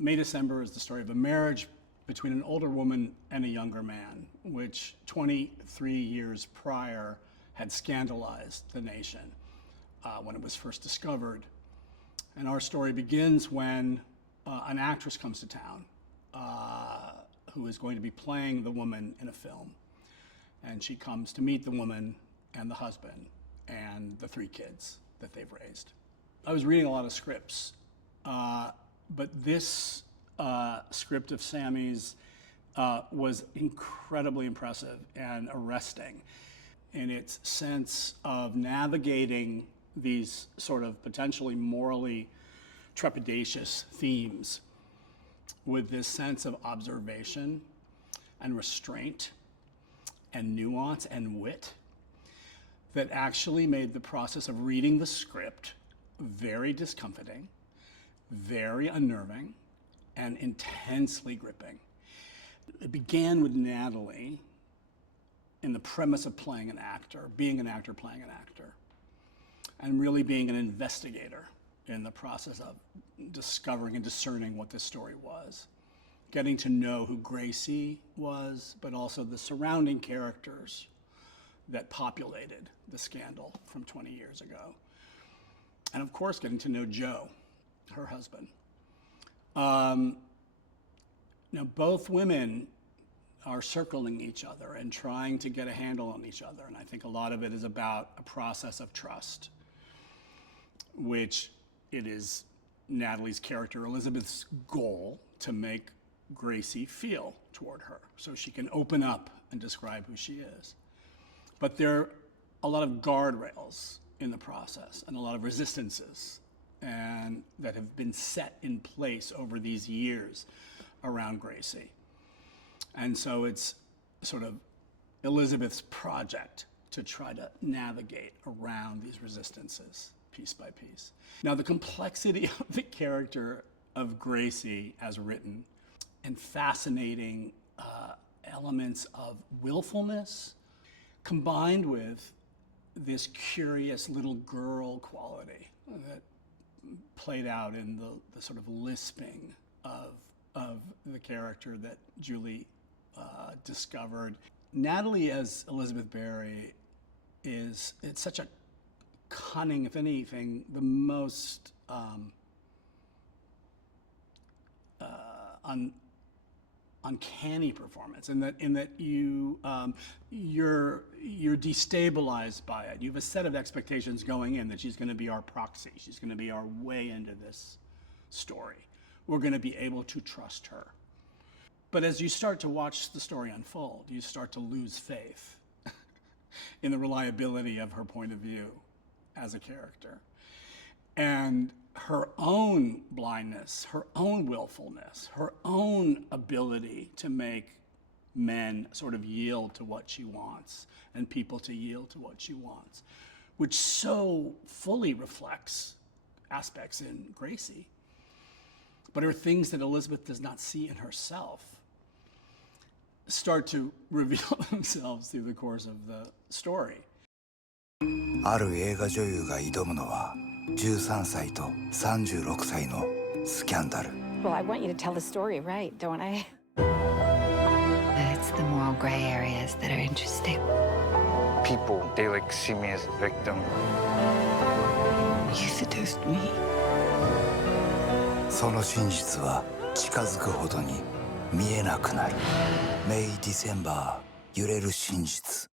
May December is the story of a marriage between an older woman and a younger man, which 23 years prior had scandalized the nation when it was first discovered. And our story begins when an actress comes to town who is going to be playing the woman in a film. And she comes to meet the woman and the husband and the 3 kids that they've raised. I was reading a lot of scripts, but this script of Sammy's was incredibly impressive and arresting in its sense of navigating these sort of potentially morally trepidatious themes with this sense of observation and restraint and nuance and wit that actually made the process of reading the script very discomforting, very unnerving, and intensely gripping. It began with Natalie in the premise of playing an actor, being an actor playing an actor, and really being an investigator in the process of discovering and discerning what this story was, getting to know who Gracie was, but also the surrounding characters that populated the scandal from 20 years ago. And of course, getting to know Joe, her husband. Now, both women are circling each other and trying to get a handle on each other. And I think a lot of it is about a process of trust, which it is Natalie's character, Elizabeth's goal to make Gracie feel toward her so she can open up and describe who she is. But there are a lot of guardrails in the process and a lot of resistances and that have been set in place over these years around Gracie. And so it's sort of Elizabeth's project to try to navigate around these resistances piece by piece. Now, the complexity of the character of Gracie as written and fascinating elements of willfulness combined with this curious little girl quality that played out in the sort of lisping of the character that Julie discovered. Natalie as Elizabeth Barry it's such a cunning, if anything, the most uncanny performance in that you're destabilized by it. You have a set of expectations going in that she's going to be our proxy. She's going to be our way into this story. We're going to be able to trust her. But as you start to watch the story unfold, you start to lose faith in the reliability of her point of view as a character. And her own blindness, her own willfulness, her own ability to make men sort of yield to what she wants and people to yield to what she wants, which so fully reflects aspects in Gracie, but are things that Elizabeth does not see in herself, start to reveal themselves through the course of the story. ある映画女優が挑むのは13歳と36歳のスキャンダル。 Well, I want you to tell the story right, don't I? It's the moral gray areas that are interesting. People, they like see me as a victim. You seduced me. その真実は近づくほどに見えなくなる。May December 揺れる真実。